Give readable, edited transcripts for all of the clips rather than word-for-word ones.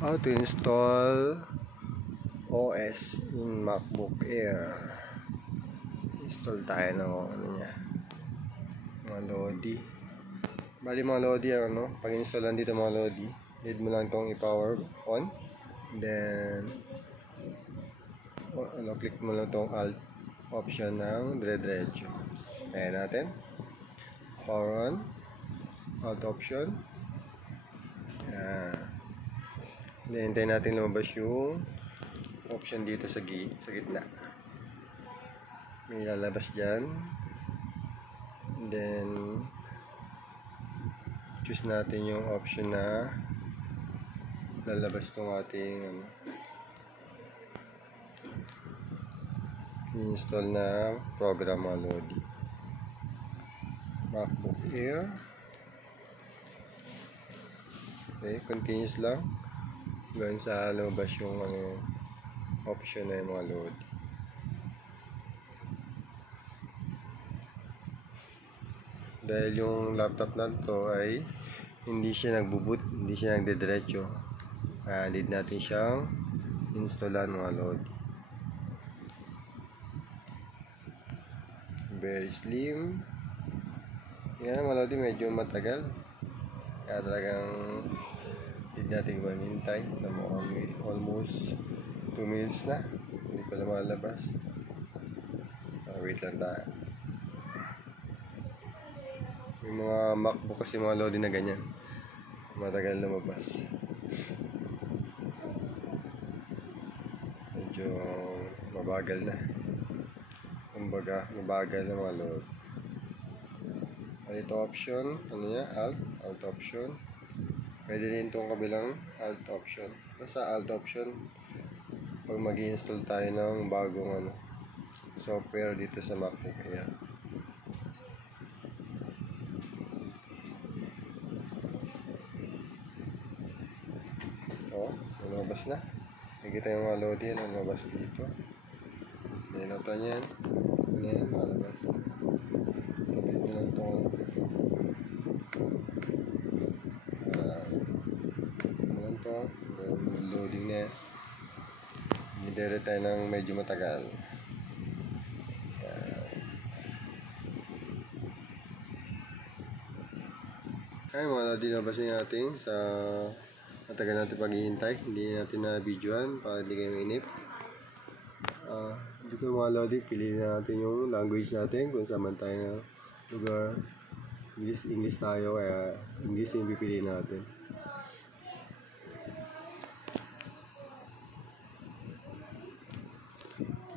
How to install OS in MacBook Air. Install tayo ng ano niya, mga Lodi. Bali mga Lodi, pag installan dito mga Lodi, need mo lang itong i-power on, then click mo lang itong alt option ng dire-diretso. Ayan natin, power on, alt option. Ayan. Then hintayin natin lumabas yung option dito sa gitna. May lalabas dyan. Then choose natin yung option na lalabas itong ating install na program mga Lodi. MacBook Air. Okay, continuous lang. Hanggang sa lumabas yung option na yung mga Lodi. Dahil yung laptop na to ay hindi siya nagbo-boot, hindi siya nagdidiretso, need natin siyang installan mga Lodi. Very slim. Yan mga Lodi, medyo matagal, kaya talagang need natin maghintay. Almost 2 minutes na, hindi pa lumalabas. Wait lang tayo. May mga MacBook kasi mga Lodi na ganyan, matagal lumabas. Medyo mabagal na, kumbaga mabagal na mga Lodi. Ito option, alt option. Pwede din itong kabilang alt option. Basta alt option pag mag-i-install tayo ng bagong software dito sa MacBook Air. Lumabas na. Nakikita yung mga Lodi yan, lumabas dito. Dinota niyan. Yan, malabas. Kapit mo lang itong loading na yan. Hidere tayo ng medyo matagal. Ay mga Lodi, nabasin natin sa matagal natin paghihintay. Hindi natin na videoan para hindi kayo mainip. Dito mga Lodi, piliin natin yung language natin kung saan man tayo na lugar. English tayo, kaya English yung pipiliin natin.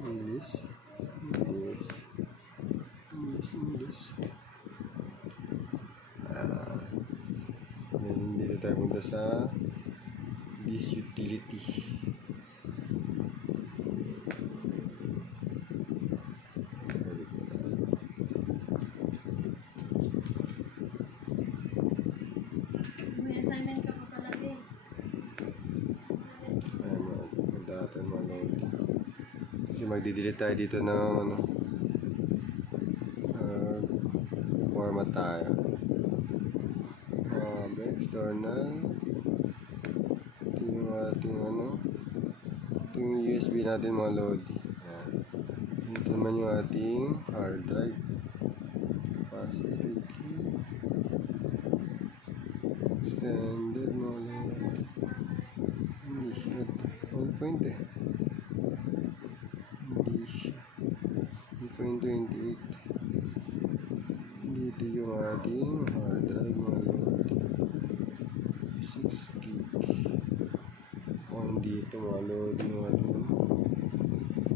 English. Dito tayo punta sa this utility. May assignment ka pa pala din. Magdatan mga Lodi. Kasi magdidelete tayo dito ng format tayo. External. Ito yung ating ito yung USB natin mga Lodi. Ayan. Ito naman yung ating hard drive. Capacity. Extended mga Lodi. Hindi siya all point Hindi siya 3.28. Dito yung ating hard drive mga Lodi. 6 gig. Dito mga Lodi,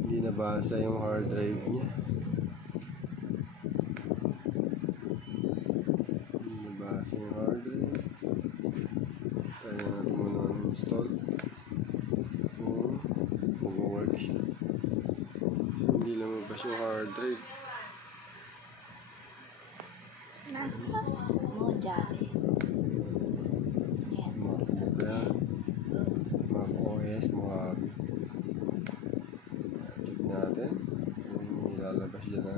hindi nabasa yung hard drive niya. Hindi nabasa yung hard drive. Kaya natin muna install kung mag-work siya. Hindi lumabas yung hard drive. Nakos mo dyan. Mac OS Mojave. Check natin kung ilalabas dyan na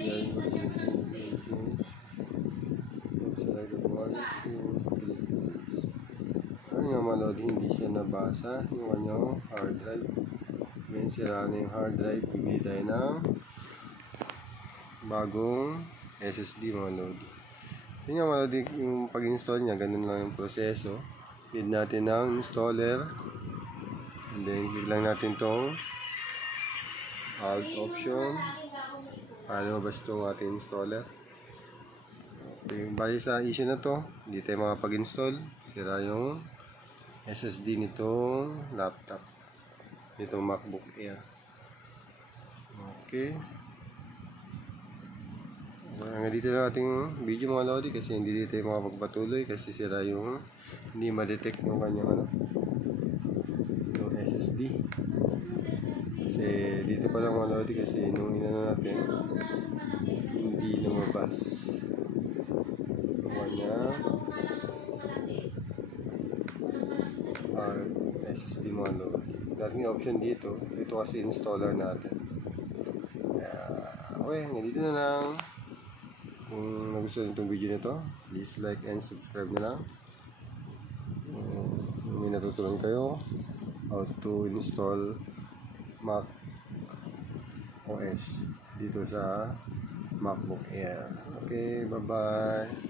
Yan, select the one, two, three. Ano nga mga lodi, hindi siya nabasa yung kanyang hard drive. Ngayon sira na yung hard drive, bibili tayo ng bagong SSD mga lodi. Yun nga mga lodi, yung pag-install niya, ganun lang yung proseso. Need natin ng installer, and then click lang natin tong alt option para lumabas itong ating installer. Okay, bali sa issue na to, hindi tayo makapag-install, sira yung SSD nitong laptop, nitong MacBook Air. Okay, hanggang dito na ating video mga lodi, kasi hindi dito tayo makapagpatuloy kasi sira yung, hindi ma-detect yung kanyang yung SSD. Kasi dito pa lang mga lodi, kasi nung inano natin hindi lumabas yung kanyang SSD mga lodi. Dating option dito kasi installer natin. Okay, dito na lang. Kung nagustuhan itong video nito, please like and subscribe na lang. Kung may natutunan kayo how to install Mac OS dito sa MacBook Air. Okay, bye bye.